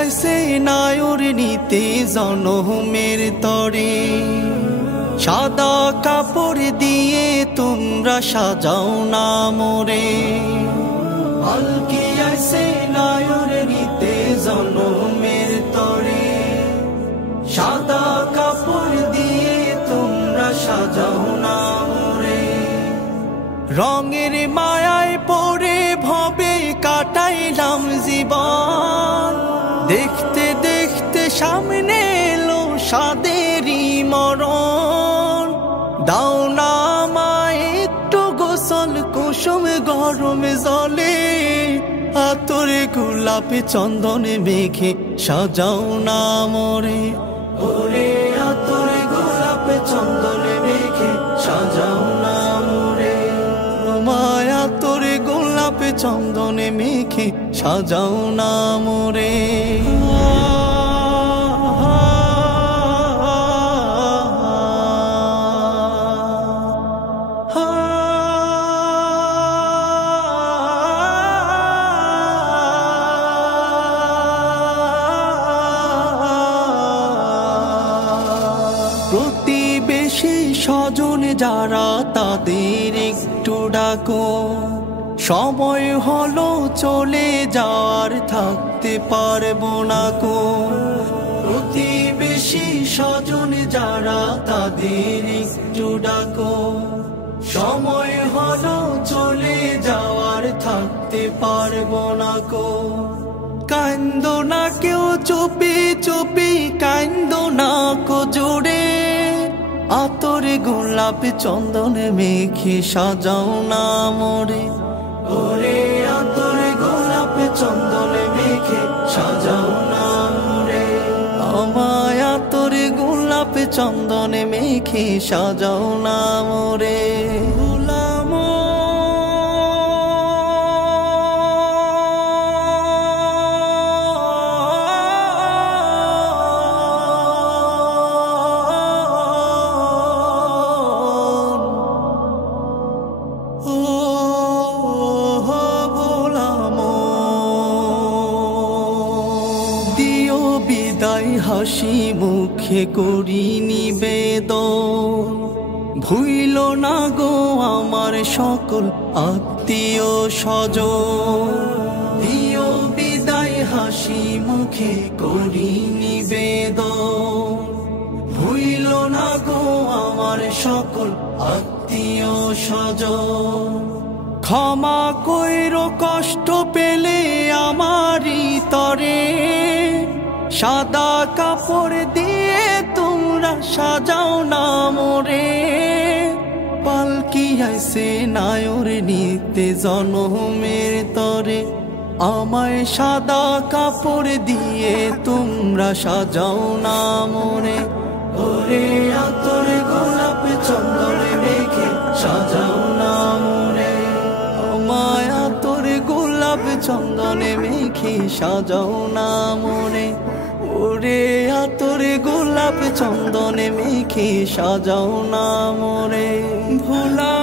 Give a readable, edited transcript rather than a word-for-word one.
আইছে নায়র নিতে জনমের তরে, সাদা কাপড় দিয়ে তোমরা সাজাও না মোরে। পালকি আইছে নায়র নিতে জনমের তরে, সাদা কাপড় দিয়ে তোমরা সাজাও না মোরে। রঙের মায়ায় পড়ে ভবে কাটাইলাম জীবন, দেখতে দেখতে সামনে এলো সাদেরই মরণ। দাও না আমায় একটু গোসল কুসুম গরম জলে, আতরে গোলাপে চন্দনে মেখে সাজাও না মোরে। ওরে আতরে গোলাপে চন্দনে মেখে সাজাও না মোরে। মায়া তোরে গোলাপে চন্দনে মেখে সাজাও না মোরে। প্রতিবেশী স্বজন যারা তাদের একটু ডাকো, সময় হলো চলে যাওয়ার থাকতে পারবো না কো। প্রতিবেশী স্বজন যারা তাদের একটু ডাকো, সময় হলো চলে যাওয়ার থাকতে পারবো না কো। কান্দো না কেউ চুপি চুপি, কান্দো না কো জোরে, আতরে গোলাপে চন্দনে মেখে সাজাও না মোরে। ওরে আতরে গোলাপে চন্দনে মেখে সাজাও না মোরে। আমায় আতরে গোলাপে চন্দনে মেখে সাজাও না মোরে। বিদায় হাসি মুখে করি নিবেদন, ভুইল না গো আমার সকল আত্মীয় স্বজন। দিও বিদায় হাসি মুখে করি নিবেদন, ভুইল না গো আমার সকল আত্মীয় স্বজন। ক্ষমা কইরো কষ্ট পেলে আমারই তরে, সাদা কাপড় দিয়ে তোমরা সাজাও না মোরে। পালকি আইছে নায়র নিতে জনমের তরে, আমায় সাদা কাপড় দিয়ে তোমরা সাজাও না মোরে। ওরে আতরে গোলাপে চন্দনে মেখে সাজাও না মোরে। আমায় আতরে গোলাপে চন্দনে মেখে সাজাও না মোরে। ওরে আতরে গোলাপে চন্দনে মেখে সাজাও না মোরে। ভোলা